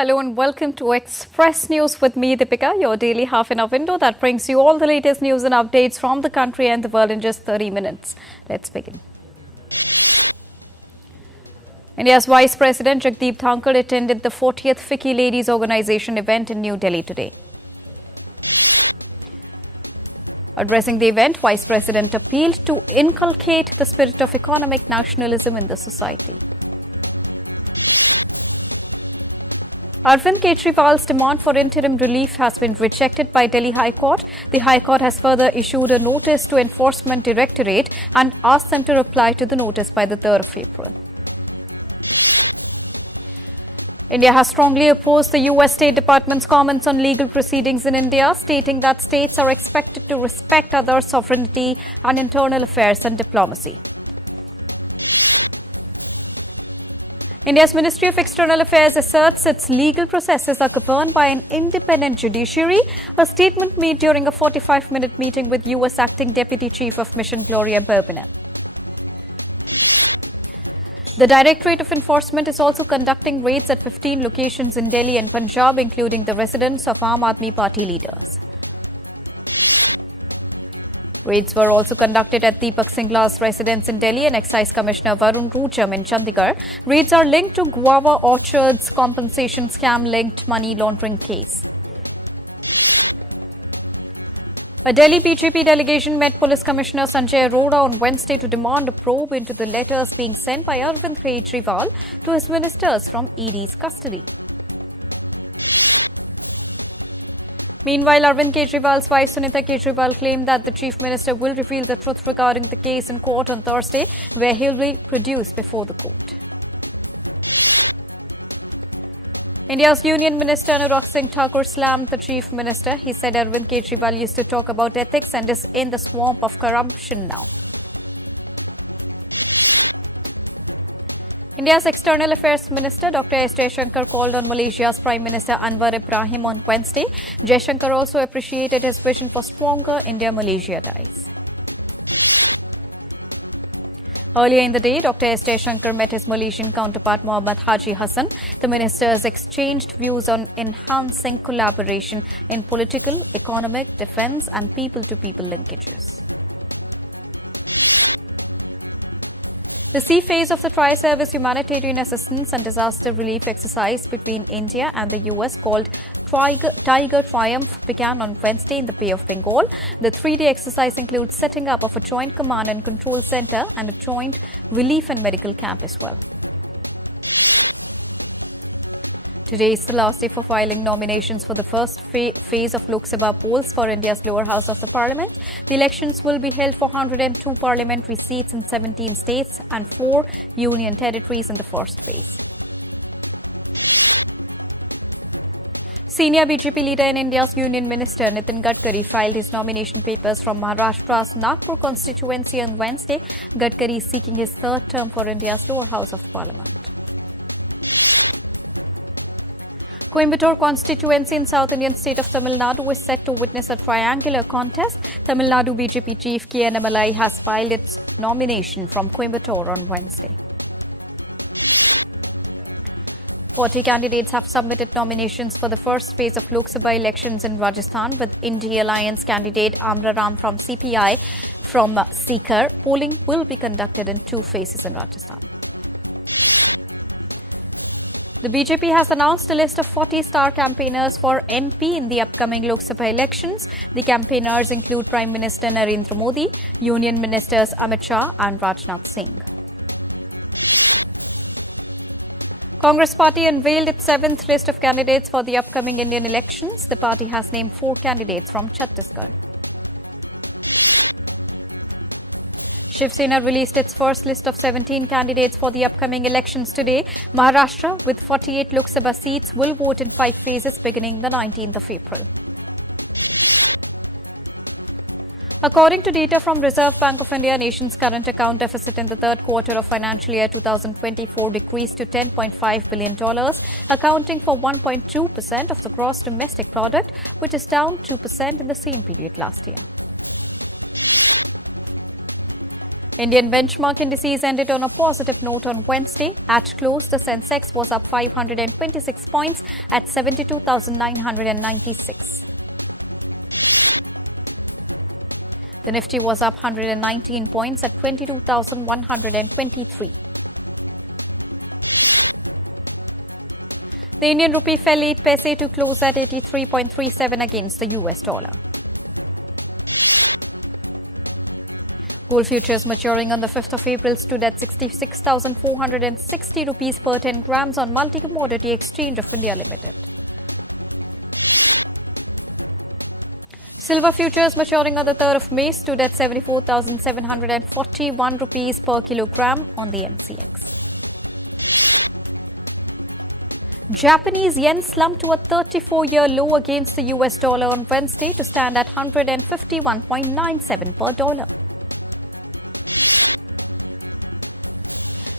Hello and welcome to Express News with me, Deepika, your daily half-an-hour window that brings you all the latest news and updates from the country and the world in just 30 minutes. Let's begin. India's Vice President Jagdeep Dhankar attended the 40th FICCI Ladies Organization event in New Delhi today. Addressing the event, Vice President appealed to inculcate the spirit of economic nationalism in the society. Arvind Kejriwal's demand for interim relief has been rejected by Delhi High Court. The High Court has further issued a notice to Enforcement Directorate and asked them to reply to the notice by the 3rd of April. India has strongly opposed the US State Department's comments on legal proceedings in India, stating that states are expected to respect other sovereignty and internal affairs and diplomacy. India's Ministry of External Affairs asserts its legal processes are governed by an independent judiciary, a statement made during a 45-minute meeting with US Acting Deputy Chief of Mission Gloria Berbina. The Directorate of Enforcement is also conducting raids at 15 locations in Delhi and Punjab, including the residence of Aam Aadmi Party leaders. Raids were also conducted at Deepak Singhla's residence in Delhi and Excise Commissioner Varun Roojam in Chandigarh. Raids are linked to Guava Orchards compensation scam-linked money laundering case. A Delhi BJP delegation met Police Commissioner Sanjay Arora on Wednesday to demand a probe into the letters being sent by Arvind Kejriwal to his ministers from ED's custody. Meanwhile, Arvind Kejriwal's wife Sunita Kejriwal claimed that the Chief Minister will reveal the truth regarding the case in court on Thursday, where he will be produced before the court. India's Union Minister Anurag Singh Thakur slammed the Chief Minister. He said Arvind Kejriwal used to talk about ethics and is in the swamp of corruption now. India's External Affairs Minister Dr. S. Jaishankar called on Malaysia's Prime Minister Anwar Ibrahim on Wednesday. Jaishankar also appreciated his vision for stronger India-Malaysia ties. Earlier in the day, Dr. S. Jaishankar met his Malaysian counterpart Muhammad Haji Hassan. The ministers exchanged views on enhancing collaboration in political, economic, defence and people-to-people linkages. The sea phase of the Tri-Service Humanitarian Assistance and Disaster Relief exercise between India and the US called Tiger Triumph began on Wednesday in the Bay of Bengal. The three-day exercise includes setting up of a joint command and control center and a joint relief and medical camp as well. Today is the last day for filing nominations for the first phase of Lok Sabha polls for India's lower house of the parliament. The elections will be held for 102 parliamentary seats in 17 states and 4 union territories in the first phase. Senior BJP leader and India's Union Minister Nitin Gadkari filed his nomination papers from Maharashtra's Nagpur constituency on Wednesday. Gadkari is seeking his third term for India's lower house of the parliament. Coimbatore constituency in South Indian state of Tamil Nadu is set to witness a triangular contest. Tamil Nadu BJP chief K. Annamalai has filed its nomination from Coimbatore on Wednesday. 40 candidates have submitted nominations for the first phase of Lok Sabha elections in Rajasthan, with India Alliance candidate Amra Ram from CPI from Sikar. Polling will be conducted in 2 phases in Rajasthan. The BJP has announced a list of 40 star campaigners for MP in the upcoming Lok Sabha elections. The campaigners include Prime Minister Narendra Modi, Union Ministers Amit Shah and Rajnath Singh. Congress Party unveiled its 7th list of candidates for the upcoming Indian elections. The party has named 4 candidates from Chhattisgarh. Shiv Sena released its first list of 17 candidates for the upcoming elections today. Maharashtra, with 48 Lok Sabha seats, will vote in 5 phases beginning the 19th of April. According to data from Reserve Bank of India, nation's current account deficit in the third quarter of financial year 2024 decreased to $10.5 billion, accounting for 1.2% of the gross domestic product, which is down 2% in the same period last year. Indian benchmark indices ended on a positive note on Wednesday. At close, the Sensex was up 526 points at 72,996. The Nifty was up 119 points at 22,123. The Indian rupee fell 8 paise to close at 83.37 against the US dollar. Gold futures maturing on the 5th of April stood at 66,460 rupees per 10 grams on Multi-Commodity Exchange of India Limited. Silver futures maturing on the 3rd of May stood at 74,741 rupees per kilogram on the MCX. Japanese yen slumped to a 34-year low against the US dollar on Wednesday to stand at 151.97 per dollar.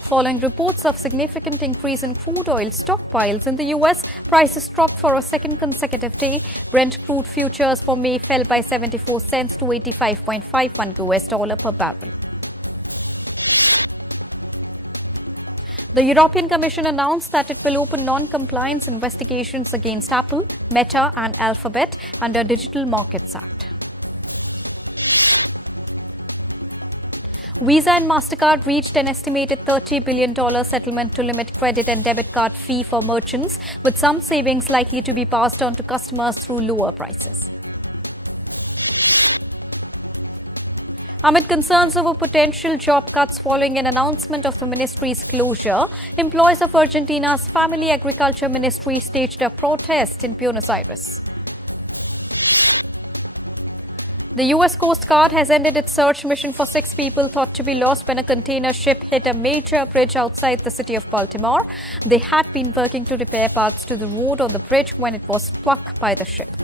Following reports of significant increase in crude oil stockpiles in the US, prices dropped for a second consecutive day. Brent crude futures for May fell by 74 cents to 85.51 US dollar per barrel. The European Commission announced that it will open non-compliance investigations against Apple, Meta and Alphabet under Digital Markets Act. Visa and MasterCard reached an estimated $30 billion settlement to limit credit and debit card fee for merchants, with some savings likely to be passed on to customers through lower prices. Amid concerns over potential job cuts following an announcement of the ministry's closure, employees of Argentina's Family Agriculture Ministry staged a protest in Buenos Aires. The U.S. Coast Guard has ended its search mission for 6 people thought to be lost when a container ship hit a major bridge outside the city of Baltimore. They had been working to repair parts to the road on the bridge when it was struck by the ship.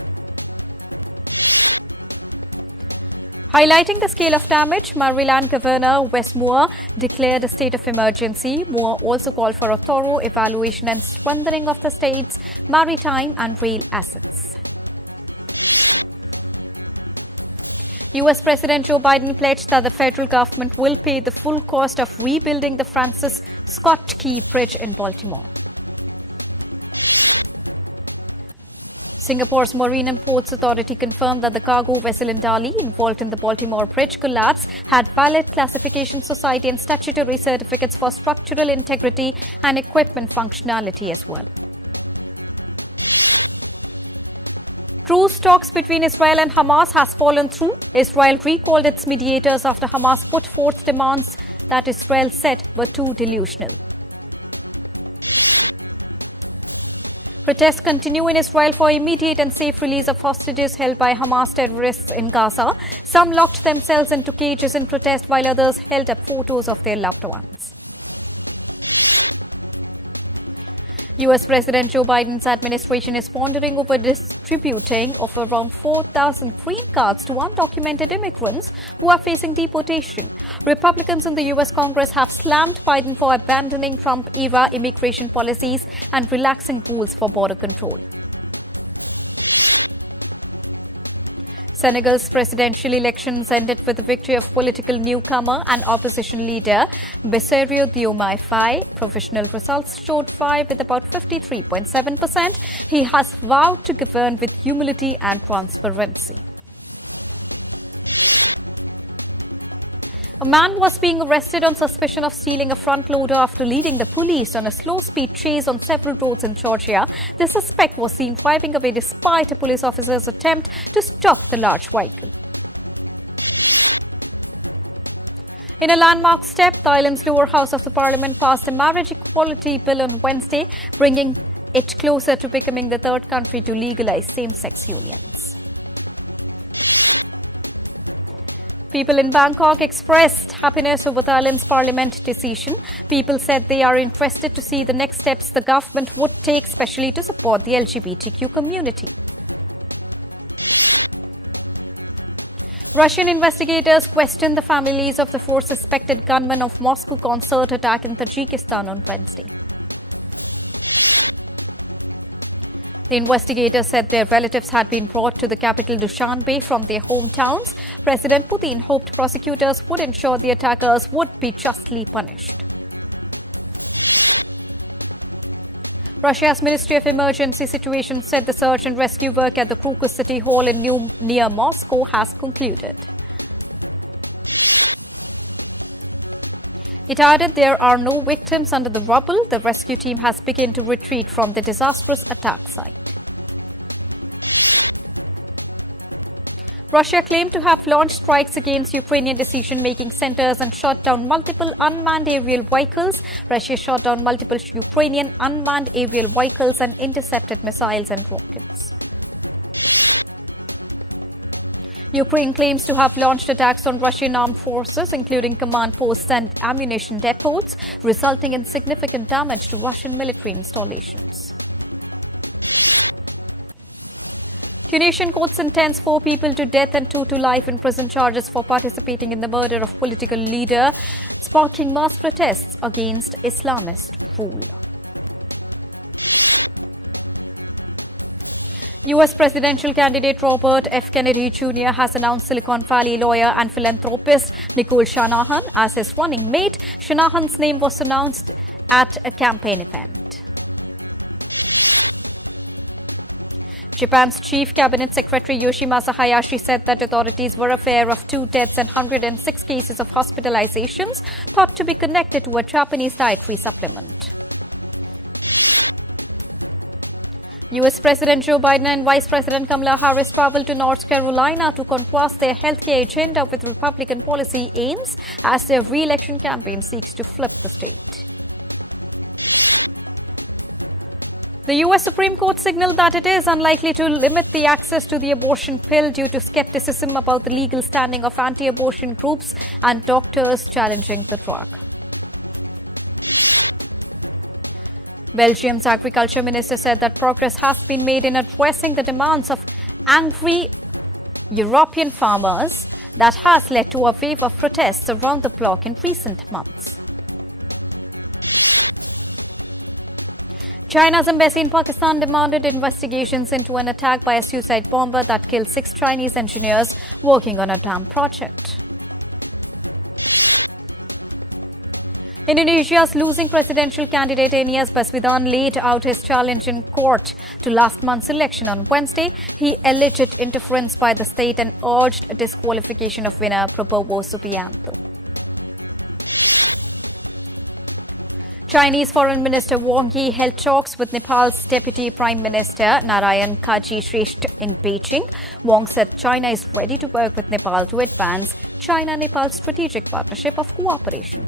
Highlighting the scale of damage, Maryland Governor Wes Moore declared a state of emergency. Moore also called for a thorough evaluation and strengthening of the state's maritime and rail assets. U.S. President Joe Biden pledged that the federal government will pay the full cost of rebuilding the Francis Scott Key Bridge in Baltimore. Singapore's Marine and Ports Authority confirmed that the cargo vessel in Dali involved in the Baltimore Bridge collapse had valid classification society and statutory certificates for structural integrity and equipment functionality as well. Truce talks between Israel and Hamas has fallen through. Israel recalled its mediators after Hamas put forth demands that Israel said were too delusional. Protests continue in Israel for immediate and safe release of hostages held by Hamas terrorists in Gaza. Some locked themselves into cages in protest while others held up photos of their loved ones. U.S. President Joe Biden's administration is pondering over distributing of around 4,000 green cards to undocumented immigrants who are facing deportation. Republicans in the U.S. Congress have slammed Biden for abandoning Trump-era immigration policies and relaxing rules for border control. Senegal's presidential elections ended with the victory of political newcomer and opposition leader Bassirou Diomaye Faye. Provisional results showed Faye with about 53.7%. He has vowed to govern with humility and transparency. A man was being arrested on suspicion of stealing a front loader after leading the police on a slow-speed chase on several roads in Georgia. The suspect was seen driving away despite a police officer's attempt to stop the large vehicle. In a landmark step, the island's lower house of the parliament passed a marriage equality bill on Wednesday, bringing it closer to becoming the third country to legalize same-sex unions. People in Bangkok expressed happiness over the island's parliament decision. People said they are interested to see the next steps the government would take, especially to support the LGBTQ community. Russian investigators questioned the families of the 4 suspected gunmen of Moscow concert attack in Tajikistan on Wednesday. The investigators said their relatives had been brought to the capital Dushanbe from their hometowns. President Putin hoped prosecutors would ensure the attackers would be justly punished. Russia's Ministry of Emergency Situations said the search and rescue work at the Crocus City Hall near Moscow has concluded. It added there are no victims under the rubble. The rescue team has begun to retreat from the disastrous attack site. Russia claimed to have launched strikes against Ukrainian decision-making centers and shot down multiple unmanned aerial vehicles. Russia shot down multiple Ukrainian unmanned aerial vehicles and intercepted missiles and rockets. Ukraine claims to have launched attacks on Russian armed forces, including command posts and ammunition depots, resulting in significant damage to Russian military installations. Tunisian court sentenced 4 people to death and 2 to life in prison charges for participating in the murder of political leader, sparking mass protests against Islamist rule. U.S. presidential candidate Robert F. Kennedy Jr. has announced Silicon Valley lawyer and philanthropist Nicole Shanahan as his running mate. Shanahan's name was announced at a campaign event. Japan's Chief Cabinet Secretary Yoshimasa Hayashi said that authorities were aware of 2 deaths and 106 cases of hospitalizations thought to be connected to a Japanese dietary supplement. U.S. President Joe Biden and Vice President Kamala Harris traveled to North Carolina to contrast their healthcare agenda with Republican policy aims as their re-election campaign seeks to flip the state. The U.S. Supreme Court signaled that it is unlikely to limit the access to the abortion pill due to skepticism about the legal standing of anti-abortion groups and doctors challenging the drug. Belgium's agriculture minister said that progress has been made in addressing the demands of angry European farmers that has led to a wave of protests around the bloc in recent months. China's embassy in Pakistan demanded investigations into an attack by a suicide bomber that killed 6 Chinese engineers working on a dam project. Indonesia's losing presidential candidate Anies Baswedan laid out his challenge in court to last month's election on Wednesday. He alleged interference by the state and urged disqualification of winner Prabowo Subianto. Chinese Foreign Minister Wang Yi held talks with Nepal's Deputy Prime Minister Narayan Kajishrestha in Beijing. Wang said China is ready to work with Nepal to advance China-Nepal strategic partnership of cooperation.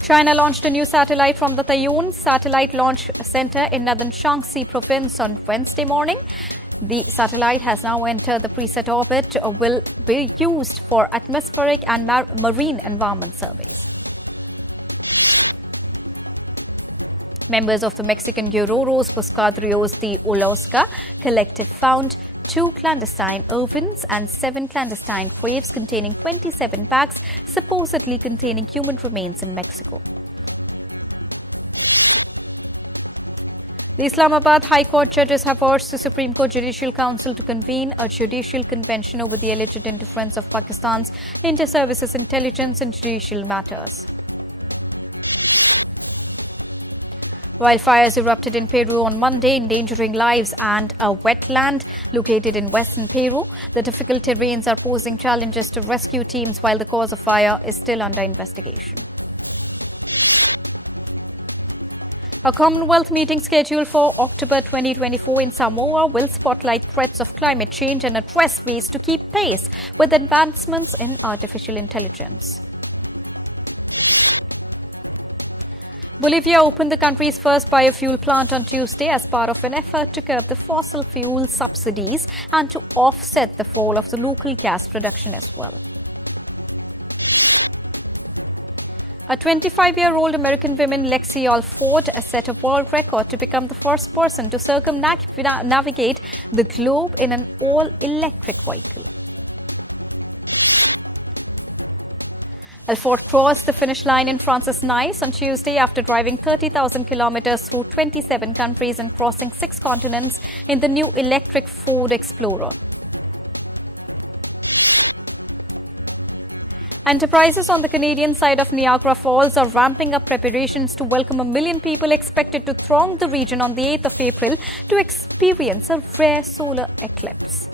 China launched a new satellite from the Taiyuan Satellite Launch Center in northern Shaanxi province on Wednesday morning. The satellite has now entered the preset orbit, will be used for atmospheric and marine environment surveys. Members of the Mexican Guerreros Buscadrios de Olosca collective found 2 clandestine ovens and 7 clandestine graves containing 27 bags supposedly containing human remains in Mexico. The Islamabad High Court judges have urged the Supreme Court Judicial Council to convene a judicial convention over the alleged interference of Pakistan's inter-services intelligence in judicial matters. Wildfires erupted in Peru on Monday, endangering lives and a wetland located in western Peru. The difficult terrains are posing challenges to rescue teams while the cause of fire is still under investigation. A Commonwealth meeting scheduled for October 2024 in Samoa will spotlight threats of climate change and address ways to keep pace with advancements in artificial intelligence. Bolivia opened the country's first biofuel plant on Tuesday as part of an effort to curb the fossil fuel subsidies and to offset the fall of the local gas production as well. A 25-year-old American woman, Lexi Alford, set a world record to become the first person to circumnavigate the globe in an all-electric vehicle. Alford crossed the finish line in France's Nice on Tuesday after driving 30,000 kilometers through 27 countries and crossing 6 continents in the new electric Ford Explorer. Enterprises on the Canadian side of Niagara Falls are ramping up preparations to welcome 1 million people expected to throng the region on the 8th of April to experience a rare solar eclipse.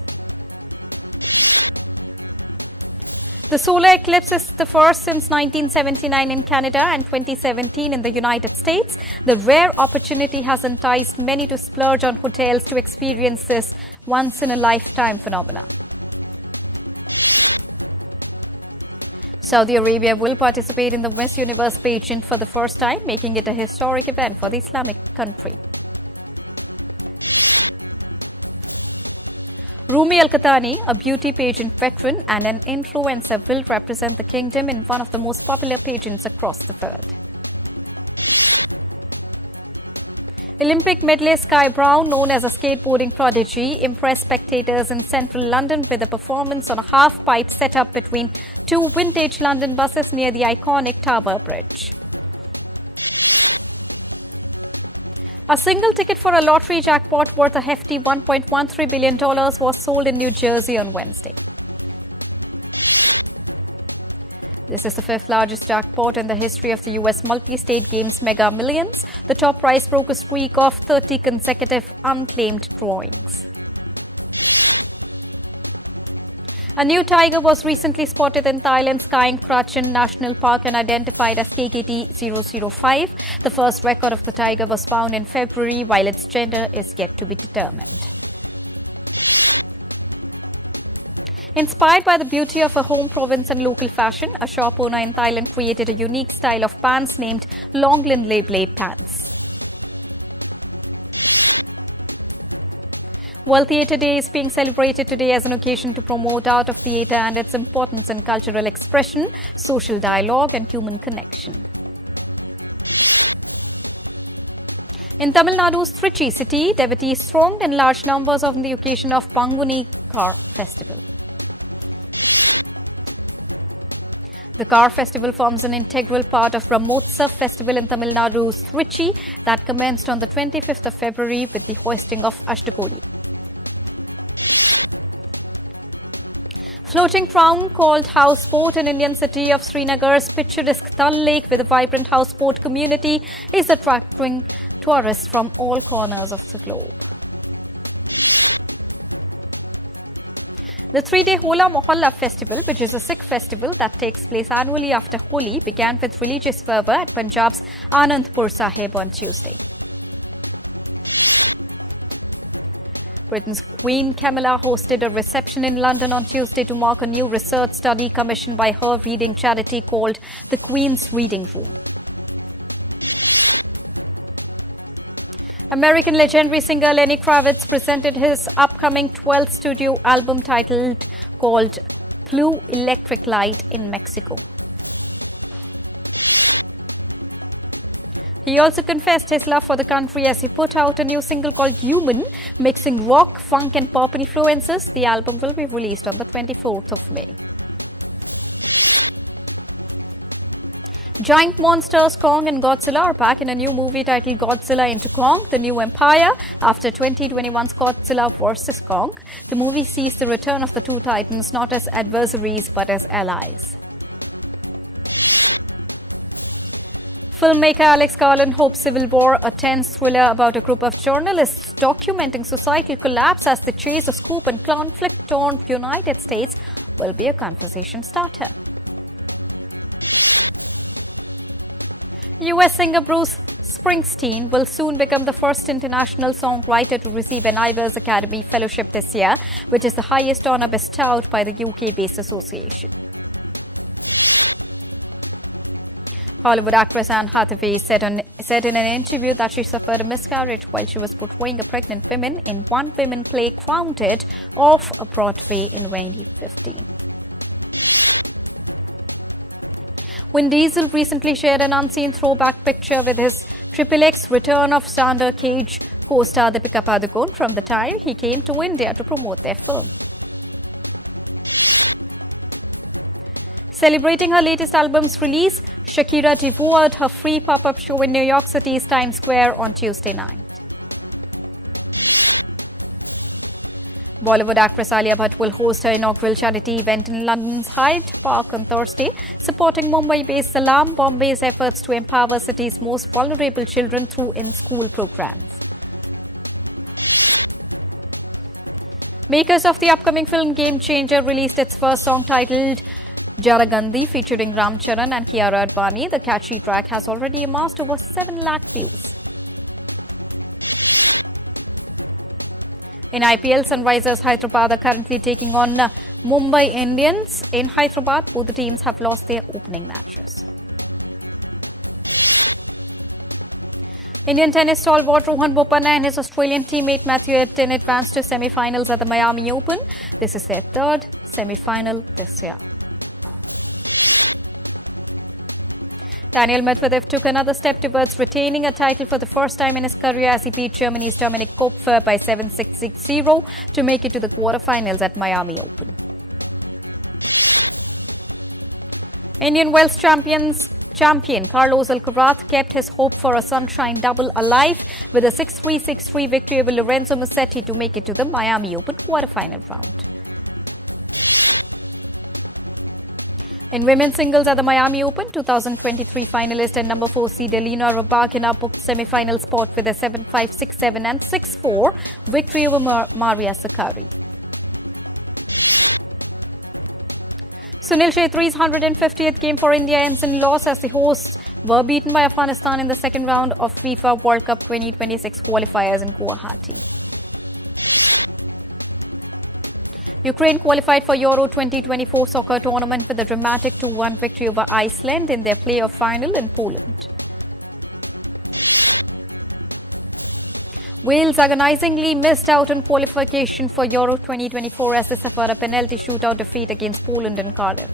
The solar eclipse is the first since 1979 in Canada and 2017 in the United States. The rare opportunity has enticed many to splurge on hotels to experience this once-in-a-lifetime phenomenon. Saudi Arabia will participate in the Miss Universe pageant for the first time, making it a historic event for the Islamic country. Rumi Al-Qahtani, a beauty pageant veteran and an influencer, will represent the kingdom in one of the most popular pageants across the world. Olympic medley Sky Brown, known as a skateboarding prodigy, impressed spectators in central London with a performance on a half-pipe setup between 2 vintage London buses near the iconic Tower Bridge. A single ticket for a lottery jackpot worth a hefty $1.13 billion was sold in New Jersey on Wednesday. This is the 5th largest jackpot in the history of the U.S. multi-state games Mega Millions. The top prize broke a streak of 30 consecutive unclaimed drawings. A new tiger was recently spotted in Thailand's Kaeng Krachan National Park and identified as KKT-005. The first record of the tiger was found in February, while its gender is yet to be determined. Inspired by the beauty of a home province and local fashion, a shop owner in Thailand created a unique style of pants named Longland Lay Blade pants. World Theatre Day is being celebrated today as an occasion to promote art of theatre and its importance in cultural expression, social dialogue and human connection. In Tamil Nadu's Trichy city, devotees thronged in large numbers on the occasion of Panguni Car Festival. The Car Festival forms an integral part of Brahmotsav festival in Tamil Nadu's Trichy that commenced on the 25th of February with the hoisting of Ashtakoli. Floating crown called houseboat in Indian city of Srinagar's picturesque Dal Lake with a vibrant houseboat community is attracting tourists from all corners of the globe. The 3-day Hola Mohalla festival, which is a Sikh festival that takes place annually after Holi, began with religious fervour at Punjab's Anandpur Sahib on Tuesday. Britain's Queen Camilla hosted a reception in London on Tuesday to mark a new research study commissioned by her reading charity called the Queen's Reading Room. American legendary singer Lenny Kravitz presented his upcoming 12th studio album titled called Blue Electric Light in Mexico. He also confessed his love for the country as he put out a new single called Human, mixing rock, funk and pop influences. The album will be released on the 24th of May. Giant monsters Kong and Godzilla are back in a new movie titled Godzilla into Kong, The New Empire, after 2021's Godzilla vs. Kong. The movie sees the return of the two titans not as adversaries but as allies. Filmmaker Alex Garland hopes Civil War, a tense thriller about a group of journalists documenting societal collapse as they chase a scoop in conflict-torn United States, will be a conversation starter. U.S. singer Bruce Springsteen will soon become the first international songwriter to receive an Ivors Academy Fellowship this year, which is the highest honour bestowed by the UK-based association. Hollywood actress Anne Hathaway said in an interview that she suffered a miscarriage while she was portraying a pregnant woman in One Woman play Grounded off Broadway in 2015. Vin Diesel recently shared an unseen throwback picture with his XXX Return of Xander Cage co-star Deepika Padukone from the time he came to India to promote their film. Celebrating her latest album's release, Shakira devoured her free pop-up show in New York City's Times Square on Tuesday night. Bollywood actress Alia Bhatt will host her inaugural charity event in London's Hyde Park on Thursday, supporting Mumbai-based Salam Bombay's efforts to empower city's most vulnerable children through in-school programs. Makers of the upcoming film Game Changer released its first song titled Jaragandi, featuring Ram Charan and Kiara Advani. The catchy track has already amassed over 7 lakh views. In IPL, Sunrisers Hyderabad are currently taking on Mumbai Indians. In Hyderabad, both the teams have lost their opening matches. Indian tennis stalwart Rohan Bopanna and his Australian teammate Matthew Epton advanced to semi-finals at the Miami Open. This is their third semi-final this year. Daniel Medvedev took another step towards retaining a title for the first time in his career as he beat Germany's Dominik Koepfer by 7-6, 6-0 to make it to the quarterfinals at Miami Open. Indian Wells champion Carlos Alcaraz kept his hope for a sunshine double alive with a 6-3, 6-3 victory over Lorenzo Musetti to make it to the Miami Open quarterfinal round. In women's singles at the Miami Open, 2023 finalist and number 4 seed Elena Rybakina booked semi-final spot with a 7-5, 6-7 and 6-4 victory over Maria Sakkari. Sunil Chhetri's 150th game for India ends in loss as the hosts were beaten by Afghanistan in the second round of FIFA World Cup 2026 qualifiers in Guwahati. Ukraine qualified for Euro 2024 soccer tournament with a dramatic 2-1 victory over Iceland in their playoff final in Poland. Wales agonizingly missed out on qualification for Euro 2024 as they suffered a penalty shootout defeat against Poland in Cardiff.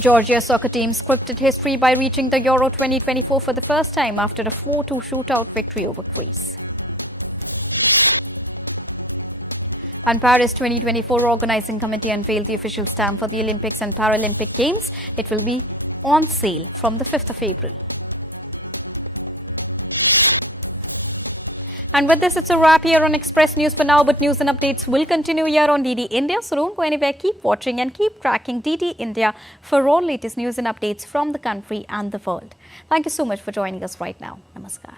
Georgia's soccer team scripted history by reaching the Euro 2024 for the first time after a 4-2 shootout victory over Greece. And Paris 2024 Organizing Committee unveiled the official stamp for the Olympics and Paralympic Games. It will be on sale from the 5th of April. And with this, it's a wrap here on Express News for now, but news and updates will continue here on DD India. So don't go anywhere, keep watching and keep tracking DD India for all latest news and updates from the country and the world. Thank you so much for joining us right now. Namaskar.